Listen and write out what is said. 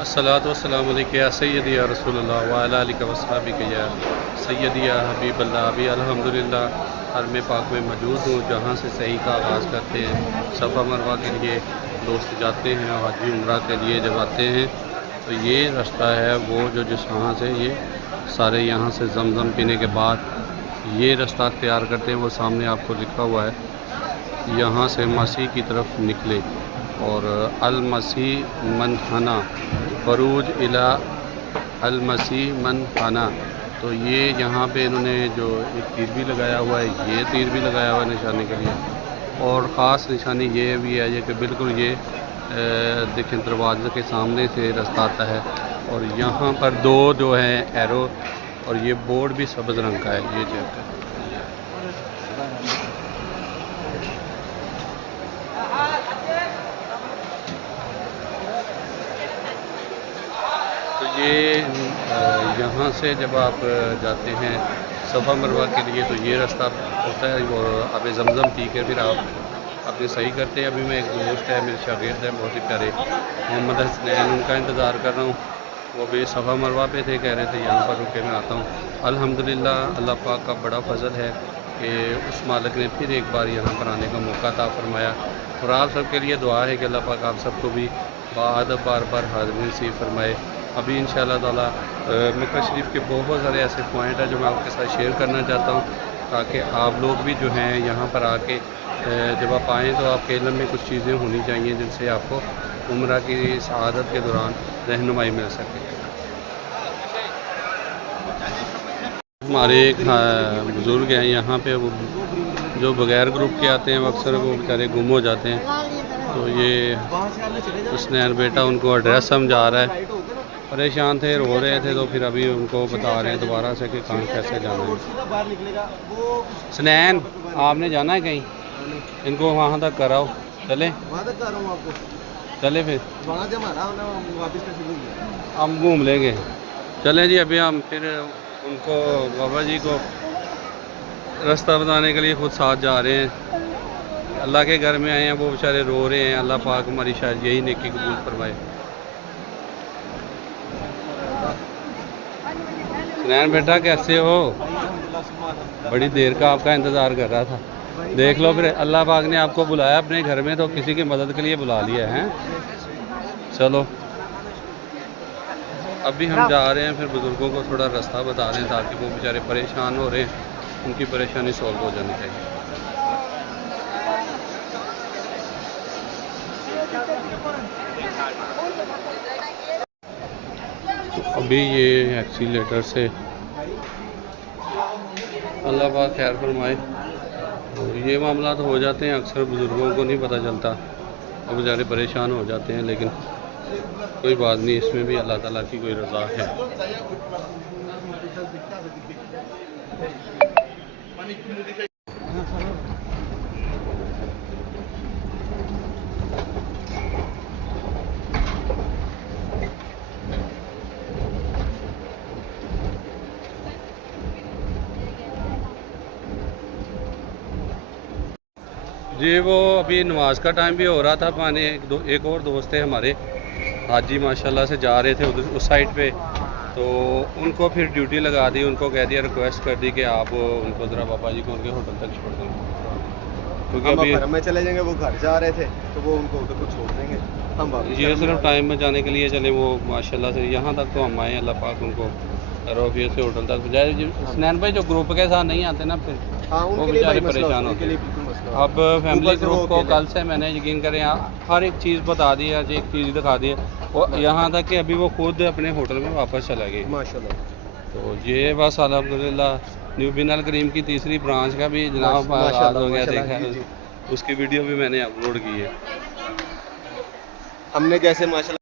अस्सलातु वस्सलामु अलैका या सय्यदी या रसूलल्लाह व अला आलिका व अस्हाबिका या सय्यदी या हबीबल्लाह। अभी अल्हम्दुलिल्लाह हरम पाक में मौजूद हूँ, जहाँ से सही का आगाज़ करते हैं। सफ़ा मरवा के लिए दोस्त जाते हैं और हज उम्रा के लिए जब आते हैं तो ये रास्ता है वो जो जिस यहाँ से ये सारे यहाँ से ज़मज़म पीने के बाद ये रास्ता तैयार करते हैं। वो सामने आपको लिखा हुआ है, यहाँ से मसीह की तरफ निकले और अल मसीह मन खाना फरूज इला अल मसीह मन खाना। तो ये यहाँ पे इन्होंने जो एक तीर भी लगाया हुआ है, ये तीर भी लगाया हुआ है निशाने के लिए। और ख़ास निशानी ये भी है ये कि बिल्कुल ये देखें दरवाजे के सामने से रास्ता आता है और यहाँ पर दो जो हैं एरो और ये बोर्ड भी सब्ज़ रंग का है, ये चेक है। तो ये यहाँ से जब आप जाते हैं सफ़ा मरवा के लिए तो ये रास्ता होता है और अब ज़मज़म पी के फिर आप अपने सही करते हैं। अभी मैं एक दोस्त है, मेरे शागिर्द हैं बहुत ही प्यारे, मोहम्मद हसनैन, उनका इंतज़ार कर रहा हूँ। वो भी सफ़ा मरवा पे थे, कह रहे थे यहाँ पर रुके मैं आता हूँ। अल्हम्दुलिल्लाह अल्लाह पाक का बड़ा फजल है कि उस मालिक ने फिर एक बार यहाँ पर आने का मौका अता फरमाया। और आप सब के लिए दुआ है कि अल्लाह पाक आप सबको भी बादब बार बार हाज़िरी नसीब फरमाए। अभी इंशाअल्लाह ताला मक्का शरीफ के बहुत सारे ऐसे पॉइंट हैं जो मैं आपके साथ शेयर करना चाहता हूँ, ताकि आप लोग भी जो हैं यहाँ पर आके जब आप आएँ तो आपके इल्म में कुछ चीज़ें होनी चाहिए जिनसे आपको उम्रा की सआदत के दौरान रहनुमाई मिल सके। हमारे एक बुज़ुर्ग हैं यहाँ पे, वो जो बग़ैर ग्रुप के आते हैं वो अक्सर वो बेचारे गुम हो जाते हैं। तो ये हुसनैन बेटा उनको एड्रेस समझा रहा है, परेशान थे, रो रहे थे, तो फिर अभी उनको बता रहे हैं दोबारा से कि कहाँ कैसे जाना है। हुसनैन आपने जाना है कहीं, इनको वहाँ तक कराओ, चले वहाँ तक कर रहा हूँ आपको, चले फिर हम घूम लेंगे। चलें जी, अभी हम फिर उनको बाबा जी को रास्ता बताने के लिए खुद साथ जा रहे हैं। अल्लाह के घर में आए हैं, वो बेचारे रो रहे हैं। अल्लाह पाक हमारी शायद यही नेकी कबूल फरमाए। नैन बेटा कैसे हो? बड़ी देर का आपका इंतज़ार कर रहा था। देख लो फिर अल्लाह पाक ने आपको बुलाया अपने घर में तो किसी की मदद के लिए बुला लिया है। चलो अभी हम जा रहे हैं, फिर बुज़ुर्गों को थोड़ा रास्ता बता रहे हैं ताकि वो बेचारे परेशान हो रहे हैं, उनकी परेशानी सॉल्व हो जानी चाहिए। अभी ये एक्सीलेटर से अल्लाह पाक खैर फरमाए। तो ये मामला तो हो जाते हैं, अक्सर बुज़ुर्गों को नहीं पता चलता और बेचारे परेशान हो जाते हैं, लेकिन कोई बात नहीं, इसमें भी अल्लाह ताला की कोई रज़ा है। जी वो अभी नमाज का टाइम भी हो रहा था, माने एक और दोस्त थे हमारे हाजी माशाल्लाह से जा रहे थे उधर उस साइड पे, तो उनको फिर ड्यूटी लगा दी, उनको कह दिया, रिक्वेस्ट कर दी कि आप उनको ज़रा बाबा जी को उनके होटल तक छोड़ दें, क्योंकि अभी घर में चले जाएंगे। वो घर जा रहे थे तो वो उनको उधर को छोड़ देंगे, हम ये सिर्फ टाइम में जाने के लिए चले। वो माशाल्लाह से यहाँ तक तो हम आए, अल्लाह पाक उनको रोफिया से होटल तक पहुँचाए। स्नैन भाई जो ग्रुप के साथ नहीं आते ना फिर वो बेचारे परेशान होते हैं। अब फैमिली ग्रुप को कल से मैंने यकीन करें हर एक चीज़ बता दी है, एक चीज़ दिखा दी है, और यहाँ तक कि अभी वो खुद अपने होटल में वापस चला गए माशाल्लाह। तो ये बस अल्हम्दुलिल्लाह न्यू बिनल करीम की तीसरी ब्रांच का भी जनाब आगाज़ हो गया, देखा है उसकी वीडियो भी मैंने अपलोड की है हमने, जैसे माशाल्लाह।